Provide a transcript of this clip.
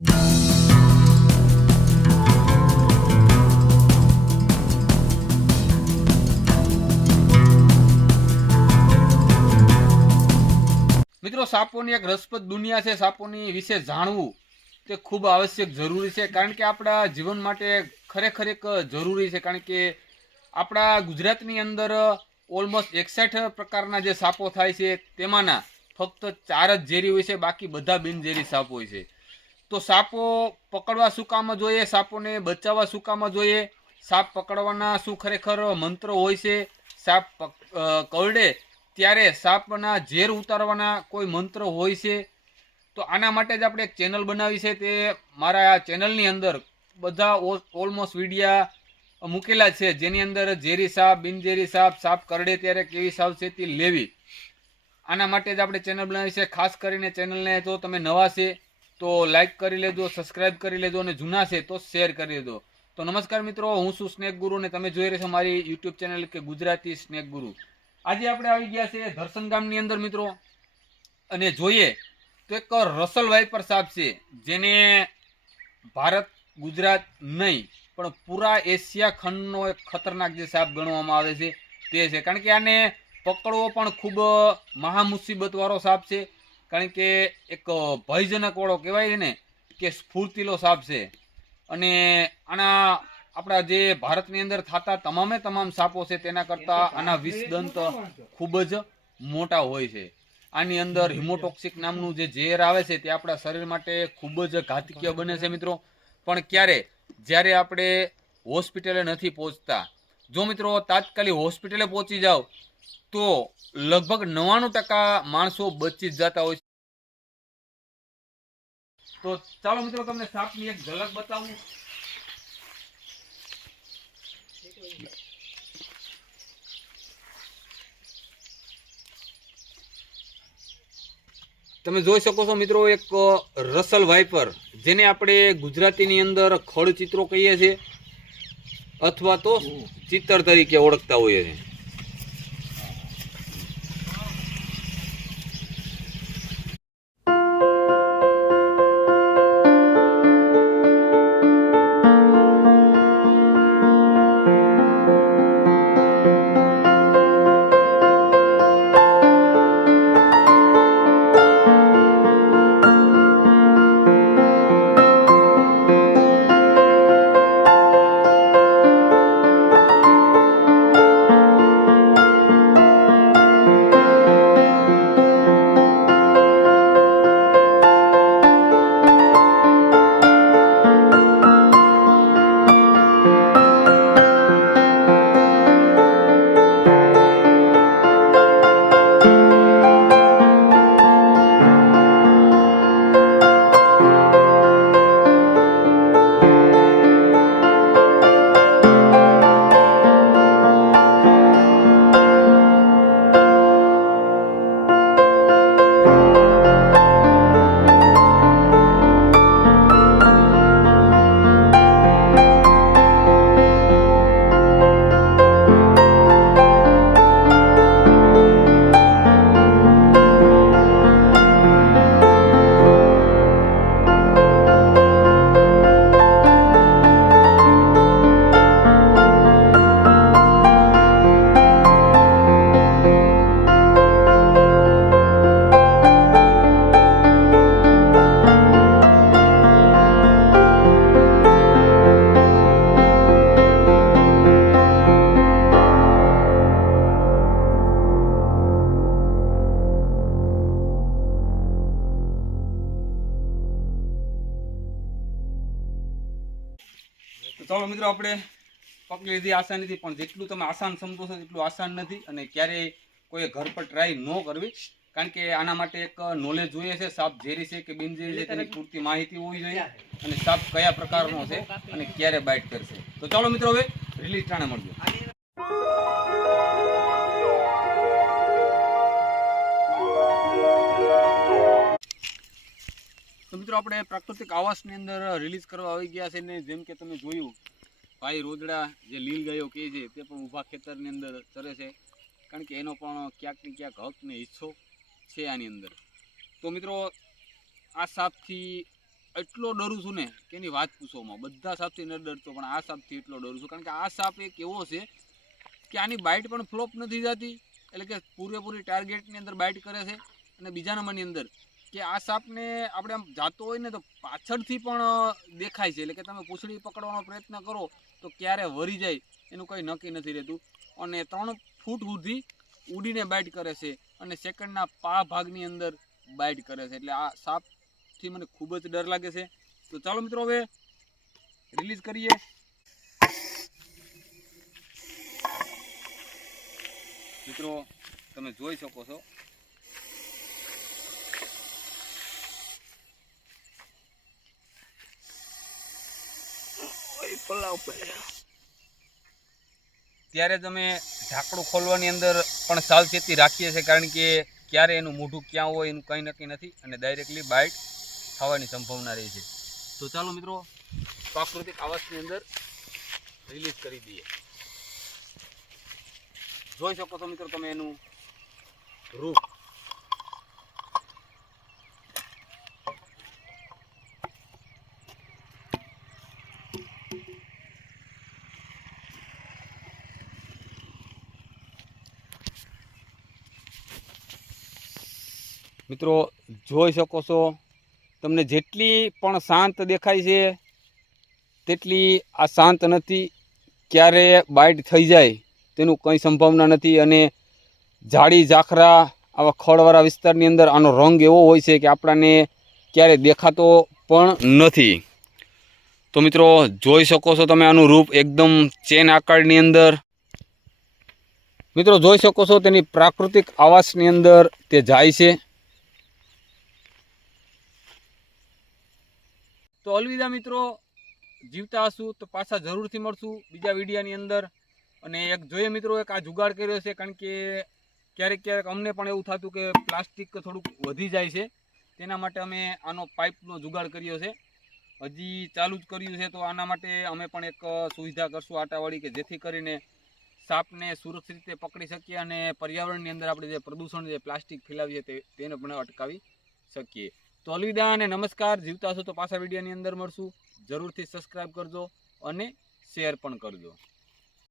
મિત્રો, સાપોની એક રસપ્રદ દુનિયા છે. સાપોની વિશે જાણવું તે ખૂબ આવશ્યક જરૂરી છે, કારણ કે આપણા જીવન માટે ખરેખર એક જરૂરી છે. કારણ કે આપણા ગુજરાતની અંદર ઓલમોસ્ટ એકસઠ પ્રકારના જે સાપો થાય છે, તેમાંના ફક્ત ચાર જ ઝેરી હોય છે. બાકી બધા બિનઝેરી સાપ હોય છે. તો સાપો પકડવા શું કામ જોઈએ? સાપોને બચાવવા શું કામ જોઈએ? સાપ પકડવાના શું ખરેખર મંત્રો હોય છે? સાપ કરડે ત્યારે સાપના ઝેર ઉતારવાના કોઈ મંત્ર હોય છે? તો આના માટે જ આપણે એક ચેનલ બનાવી છે તે મારા આ ચેનલની અંદર બધા ઓલમોસ્ટ વિડીયા મૂકેલા છે, જેની અંદર ઝેરી સાપ, બિનઝેરી સાપ સાપ કરડે ત્યારે કેવી સાવચેતી લેવી. આના માટે જ આપણે ચેનલ બનાવી છે. ખાસ કરીને ચેનલને જો તમે નવા છે તો લાઈક કરી લેજો સબસ્ક્રાઇબ કરી લેજો અને જૂના છે તો શેર કરી દેજો. તો નમસ્કાર મિત્રો, હું છું સ્નેક ગુરુ અને તમે જોઈ રહ્યા છો મારી યુટ્યુબ ચેનલ કે ગુજરાતી સ્નેક ગુરુ. આજે આપણે આવી ગયા છે દર્શન ગામની અંદર મિત્રો. અને જોઈએ તો એક રસલ વાઇપર સાપ છે, જેને ભારત, ગુજરાત નહીં, પણ પૂરા એશિયા ખંડનો એક ખતરનાક જે સાપ ગણવામાં આવે છે, તે છે. કારણ કે આને પકડવો પણ ખૂબ મહામુસીબત વાળો સાપ છે. કારણ કે એક ભયજનક વાળો કહેવાય છે ને કે સ્ફૂર્તિલો સાપ છે. અને આના આપણા જે ભારતની અંદર થતા તમામે તમામ સાપો છે તેના કરતાં આના વિષદંત ખૂબ જ મોટા હોય છે. આની અંદર હિમોટોક્સિક નામનું જે ઝેર આવે છે તે આપણા શરીર માટે ખૂબ જ ઘાતકીય બને છે મિત્રો. પણ ક્યારે? જ્યારે આપણે હોસ્પિટલે નથી પહોંચતા જો મિત્રો તાત્કાલિક હોસ્પિટલે પહોંચી જાઓ, તો લગભગ નવ્વાણું ટકા માણસો બચી જતા હોય છે. તો ચાલો મિત્રો તમને સાપની એક ઝલક બતાવું. તમે જોઈ શકો છો મિત્રો એક રસલ વાઇપર, જેને આપણે ગુજરાતીની અંદર ખડ ચિત્રો કહીએ છીએ. અથવા તો ચિત્ર તરીકે ઓળખતા હોઈએ છીએ ચાલો મિત્રો આપણે પકડી લીધી આસાનીથી પણ જેટલું તમે આસાન સમજો છો એટલું આસાન નથી અને ક્યારેય કોઈ ઘર પર ટ્રાય ન કરવી. કારણ કે આના માટે એક નોલેજ જોઈએ છે સાપ ઝેરી છે કે બિનઝેરી છે તેની પૂરતી માહિતી હોવી જોઈએ અને સાપ કયા પ્રકારનો છે અને ક્યારે બાઇટ કરશે. તો ચાલો મિત્રો હવે રિલીઝ ટાણે મળજો મિત્રો, આપણે પ્રાકૃતિક આવાસની અંદર રિલીઝ કરવા આવી ગયા છે ને જેમ કે તમે જોયું, ભાઈ રોદડા જે લીલ ગાયો કહે છે તે પણ ઊભા ખેતરની અંદર ચરે છે. કારણ કે એનો પણ ક્યાંક ને ક્યાંક હક ને હિસ્સો છે આની અંદર. તો મિત્રો, આ સાપથી એટલો ડરું છું ને કે એની વાત પૂછવામાં બધા સાપથી ન ડરતો, પણ આ સાપથી એટલો ડરું છું. કારણ કે આ સાપ એક એવો છે કે આની બાઇટ પણ ફ્લોપ નથી જતી એટલે કે પૂરેપૂરી ટાર્ગેટની અંદર બાઇટ કરે છે અને બીજા નંબરની અંદર કે આ સાપને આપણે આમ જાતો હોય ને તો પાછળથી પણ દેખાય છે. એટલે કે તમે પૂંછડી પકડવાનો પ્રયત્ન કરો તો ક્યારે વરી જાય એનું કંઈ નક્કી નથી રહેતું. અને ત્રણ ફૂટ સુધી ઉડીને બાઇટ કરે છે અને સેકન્ડના પા ભાગની અંદર બાઇટ કરે છે. એટલે આ સાપથી મને ખૂબ જ ડર લાગે છે. તો ચાલો મિત્રો હવે રિલીઝ કરીએ. મિત્રો, તમે જોઈ શકો છો ત્યારે તમે ઢાંકણું ખોલવાની અંદર પણ સાવચેતી રાખીએ છીએ, કારણ કે ક્યારે એનું મોઢું ક્યાં હોય એનું કંઈ નક્કી નથી અને ડાયરેક્ટલી બાઇટ થવાની સંભાવના રહે છે. તો ચાલો મિત્રો, પ્રાકૃતિક આવાસની અંદર રિલીઝ કરી દઈએ. જોઈ શકો છો મિત્રો તમે એનું રૂપ. મિત્રો, જોઈ શકો છો, તમને જેટલી પણ શાંત દેખાય છે, તેટલી આ શાંત નથી, ક્યારે બાઇટ થઈ જાય તેનું કંઈ સંભાવના નથી અને ઝાડી ઝાખરા આવા ખળવાળા વિસ્તારની અંદર આનો રંગ એવો હોય છે કે આપણાને ક્યારે દેખાતો પણ નથી. તો મિત્રો, જોઈ શકો છો તમે આનું રૂપ એકદમ ચેન આકારની અંદર. મિત્રો, જોઈ શકો છો તેની પ્રાકૃતિક આવાસની અંદર તે જાય છે. તો અલવિદા મિત્રો, જીવતા હશું તો પાછા જરૂરથી મળશું બીજા વિડીયાની અંદર. અને એક જોઈએ મિત્રો, એક આ જુગાડ કર્યો છે, કારણ કે ક્યારેક ક્યારેક અમને પણ એવું થતું કે પ્લાસ્ટિક થોડુંક વધી જાય છે. તેના માટે અમે આનો પાઇપનો જુગાડ કર્યો છે. હજી ચાલુ જ કર્યું છે, તો આના માટે અમે પણ એક સુવિધા કરશું આટાવાળી કે જેથી કરીને સાપને સુરક્ષિત રીતે પકડી શકીએ અને પર્યાવરણની અંદર આપણે જે પ્રદૂષણ જે પ્લાસ્ટિક ફેલાવીએ તેને પણ અટકાવી શકીએ. તો અલવિદા અને નમસ્કાર. જીવતા છો તો પાછા વિડીયોની અંદર મળશું. જરૂરથી સબસ્ક્રાઈબ કરજો અને શેર પણ કરજો.